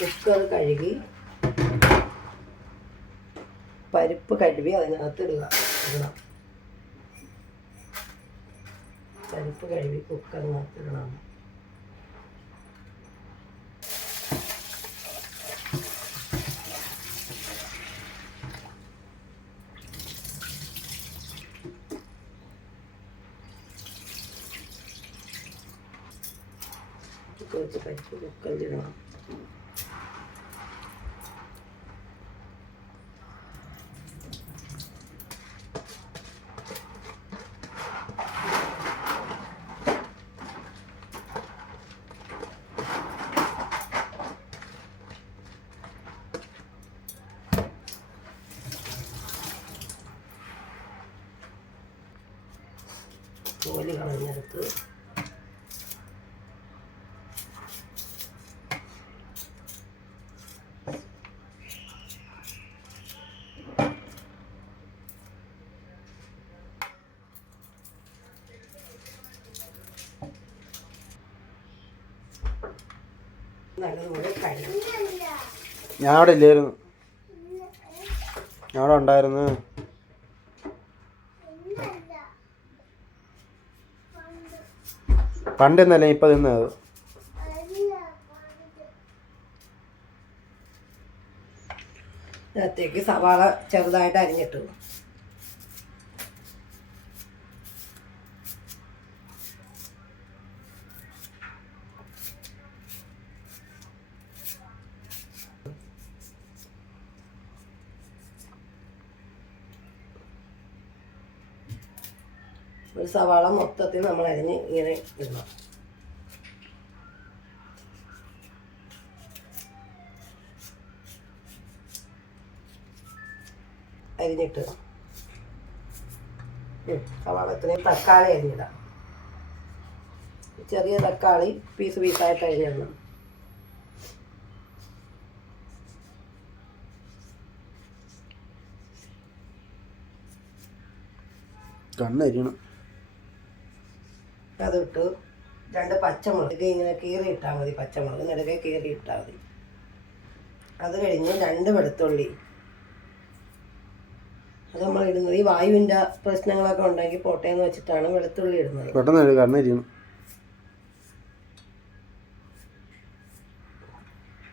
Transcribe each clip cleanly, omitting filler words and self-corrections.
Cooker കഴുകി പരിപ്പ് കഴുകി അതിനകത്ത് ഇടണം. പരിപ്പ് കഴുകി കുക്കറിനകത്ത് ഇടണം. കുറച്ച് പരിപ്പ് കുക്കറിലിടണം. തോല് കളഞ്ഞെടുത്ത് നല്ലതുപോലെ കഴുകി. ഞാൻ അവിടെ ഇല്ലായിരുന്നു, ഞാൻ അവിടെ ഉണ്ടായിരുന്നു. പണ്ടെന്നല്ലേ ഇപ്പൊ തിന്നത്. ഇതിനകത്തേക്ക് സവാള ചെറുതായിട്ട് അരിഞ്ഞിട്ടു. ഒരു സവാള മൊത്തത്തിൽ നമ്മൾ അരിഞ്ഞ് ഇങ്ങനെ ഇടണം. അരിഞ്ഞിട്ട് സവാള ഇത്രയും തക്കാളി അരിഞ്ഞിടാം. ചെറിയ തക്കാളി പീസ് പീസായിട്ട് അരിഞ്ഞിടണം. കണ്ണരിയണം. അതിട്ട് 2 പച്ചമുളക് ഇങ്ങനെ കീറി ഇട്ടാൽ മതി. പച്ചമുളക് നെടുകെ കീറി ഇട്ടാൽ മതി. അത് കഴിഞ്ഞ് 2 വെളുത്തുള്ളി. അത് നമ്മൾ ഇടുന്നത് ഈ വായുവിൻ്റെ പ്രശ്നങ്ങളൊക്കെ ഉണ്ടെങ്കിൽ പോട്ടേന്ന് വെച്ചിട്ടാണ് വെളുത്തുള്ളി ഇടുന്നത്. പെട്ടെന്ന് കണ്ണരിയണം.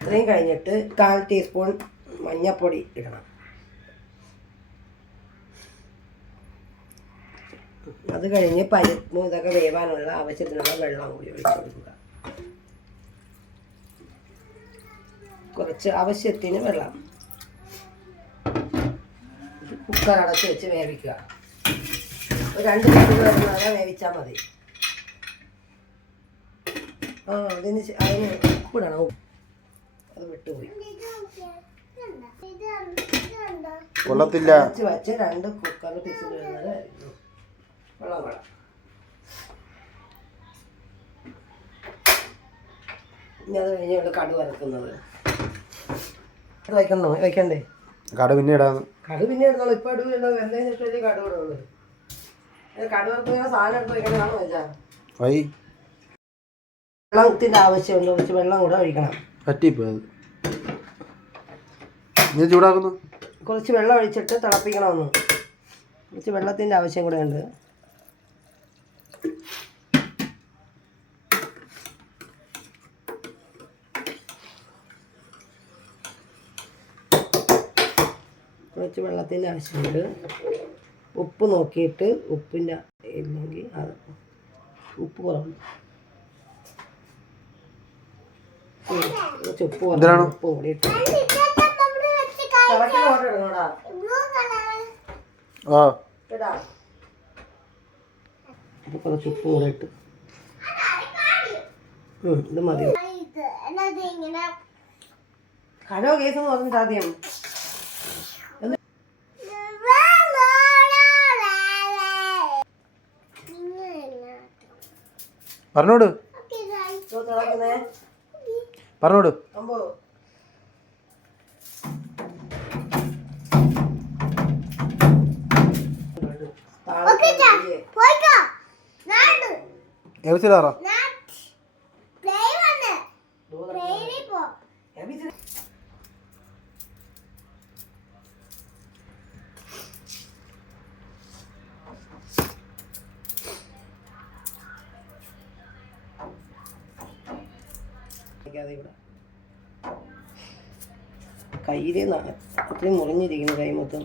ഇത്രയും കഴിഞ്ഞിട്ട് 1/4 ടീസ്പൂൺ മഞ്ഞൾപ്പൊടി ഇടണം. അത് കഴിഞ്ഞ് പരിപ്പും ഇതൊക്കെ വേവാനുള്ള ആവശ്യത്തിനുള്ള വെള്ളം കൂടി ഒഴിച്ചു കൊടുക്കുക. കുറച്ച് ആവശ്യത്തിന് വെള്ളം. കുക്കർ അടച്ച് വെച്ച് വേവിക്കുക. ഒരു 2 മിനിറ്റ് വരെ വേവിച്ചാൽ മതി. അതിന് ഉപ്പിടണം. അത് വിട്ടുപോയി. കൊള്ളത്തില്ല. വെച്ച് 2 കുക്കർ വിസിൽ വരുന്നത് വെള്ളം കൂടാം. ഇനി അത് കഴിഞ്ഞ് കടുക് വറുക്കുന്നത്. വയ്ക്കണ്ടേ? കടുക് പിന്നെ ഇടാന്ന്. കടുക് പിന്നെ ഇടുന്നുള്ളൂ. ഇപ്പം ഇടുകയുള്ളൂ. എന്തെങ്കിലും ഇഷ്ടം കടുക് ഇടുള്ളൂ. കടുക് വറുക്കുന്ന സാധനം എടുത്ത് വയ്ക്കണമെന്നാണോ വെച്ചാൽ വെള്ളത്തിൻ്റെ ആവശ്യമുണ്ട്. കുറച്ച് വെള്ളം കൂടെ ഒഴിക്കണം. പറ്റിപ്പോയത് ചൂടാക്കുന്നു. കുറച്ച് വെള്ളം ഒഴിച്ചിട്ട് തിളപ്പിക്കണമെന്ന്. കുറച്ച് വെള്ളത്തിൻ്റെ ആവശ്യം കൂടെ ഉണ്ട്. കുറച്ച് വെള്ളത്തിൻ്റെ ആവശ്യമുണ്ട്. ഉപ്പ് നോക്കിയിട്ട് ഉപ്പിൻ്റെ ഇല്ലെങ്കിൽ അത് ഉപ്പ് കുറവുണ്ട്. കുറച്ച് ഉപ്പ് ഉപ്പ് കൂടി ഇട്ട് കുറച്ച് ഉപ്പ് കൂടെ ഇട്ട് ഇത് മതി. ഹലോ കേസ് പറഞ്ഞിട്ട് ആദ്യം പറഞ്ഞോട് പറഞ്ഞോട്. എവിടെയാ വെക്കാതെ ഇവിടെ കയ്യിലേ നിന്നാണ് അത്രയും മുറിഞ്ഞിരിക്കുന്നു കൈ മൊത്തം.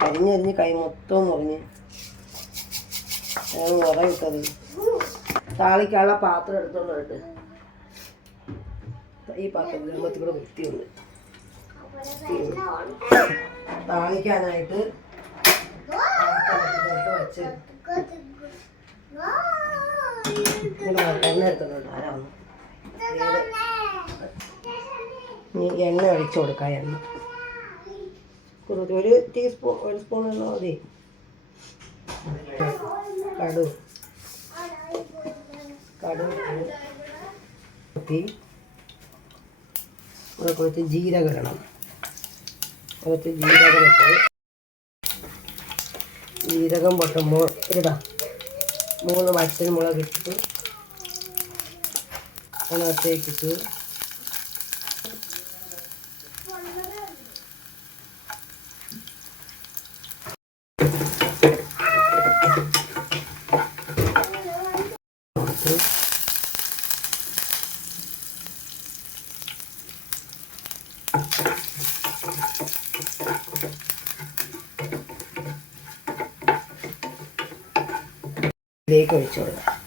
കരിഞ്ഞരിഞ്ഞ് കൈ മൊത്തം മുറിഞ്ഞ് ഞാൻ ഉറയിട്ടത്. താളിക്കുള്ള പാത്രം എടുത്തോണ്ട് ഇട്ട് ഈ പാത്രം ഗ്രഹത്തിൽ കൂടെ വൃത്തിയുണ്ട്. താളിക്കാനായിട്ട് വെച്ച് എണ്ണ എടുത്തോണ്ട് ആരാന്ന് എണ്ണ ഒഴിച്ചു കൊടുക്കാം. എണ്ണ ഒരു ടീസ്പൂൺ 1 സ്പൂൺ എണ്ണ മതി. ഇവിടെ കുറച്ച് ജീരകം ഇടണം. കുറച്ച് ജീരകം ഇട്ട് ജീരകം പൊട്ടുമ്പോൾ ഇടാം. 3 വറ്റൽമുളക് ഇട്ടിട്ട് അതിനകത്തേക്കിട്ട് ഇതിലേക്ക് ഒഴിച്ചു കൊടുക്കാം.